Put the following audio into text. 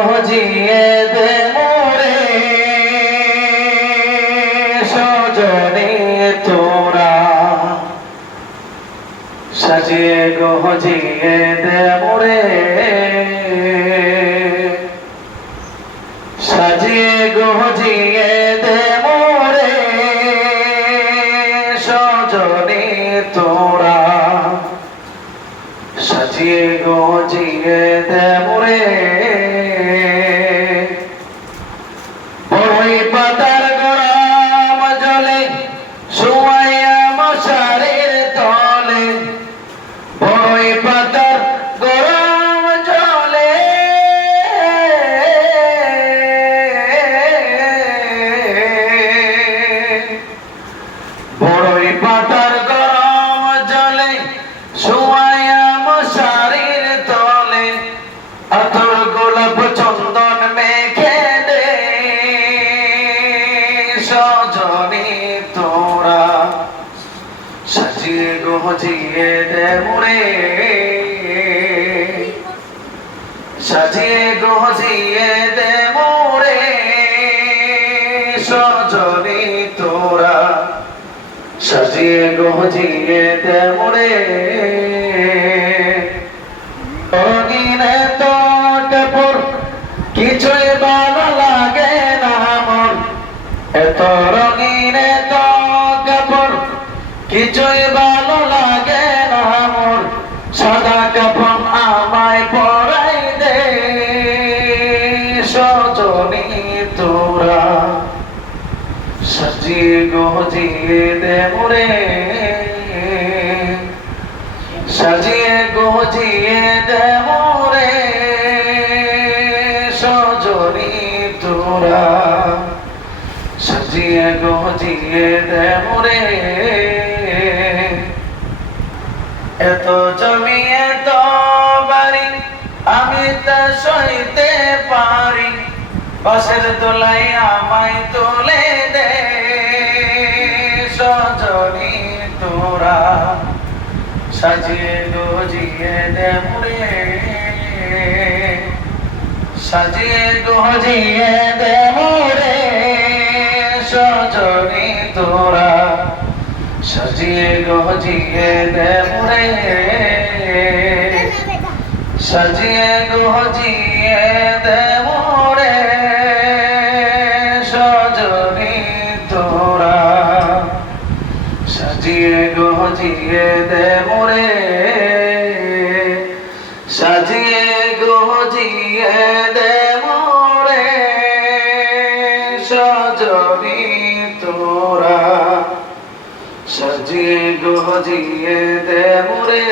গজিয়ে দে মোরে সজনে তোরা সাজিয়ে গজিয়ে দে মোরে সাজিয়ে গজিয়ে দে মোরে সজনে তোরা সাজিয়ে গজিয়ে দে মোরে বড়ই পাতার গরম জলে শুয়াইয়া মশারির তলে বড়ই পাতার গরম জলে বড়ই পাতার গরম জলে শুয়াইয়া মশারির তলে আতর গোলাপ চন্দন মেখে দে সজনে তোরা সাজিয়ে গজিয়ে দে মোরে সাজিয়ে গজিয়ে দে মোরে সজনে তোরা সাজিয়ে গজিয়ে দে মোরে রঙিনে তোট পর কিছুই ভালো লাগে না মন এত রঙিনে তোট পর কিছুই ভালো লাগে না মোর সাদা কাপড় আমায় পরাই দে সজনে তোরা সাজিয়ে গজিয়ে দে মোরে সাজিয়ে গজিয়ে দে মোরে সজনে তোরা সাজিয়ে গজিয়ে দে মোরে এত জমি এত বাড়ি আমি তা সইতে পারি পাশের তোলাই আমায় তোলে দে সজনে তোরা সাজিয়ে গজিয়ে দে মোরে সাজিয়ে গজিয়ে দে মোরে সজনে তোরা সাজিয়ে গজিয়ে দে মোরে সাজিয়ে গজিয়ে দে মোরে সজনে তোরা সাজিয়ে গজিয়ে দে মোরে সাজিয়ে গজিয়ে দে মোরে সজনে তোরা সাজিয়ে গজিয়ে দে মোরে